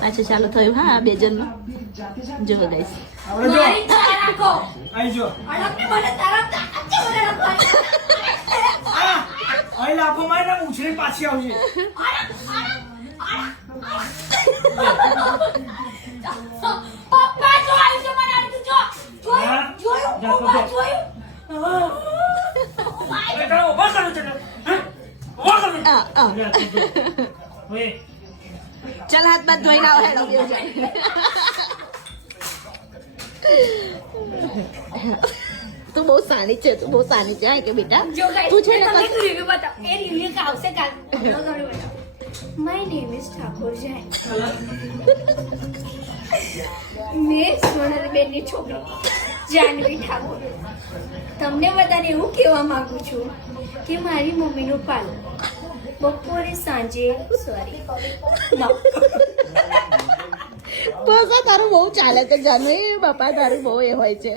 અચ્છા ચાલો થયું હા 2 જણનું જો ગાઈસ પાછી આવશે चल हाथ बात धोई ना है તું બહુ સાની છે કે બેટા તું છે ને બતા એ રિવ્યુ કા આવશે કાલ my name is Thakor Jain મેં સોનલબેનની છોકરી જાનવી ઠાકોર તમને બધાને એવું કહેવા માંગુ છું કે મારી મમ્મીનું પાલન બપોરે સાંજે સોરી બસ તારું બહુ ચાલે છે જાનવી બાપા તારું બહુ એ હોય છે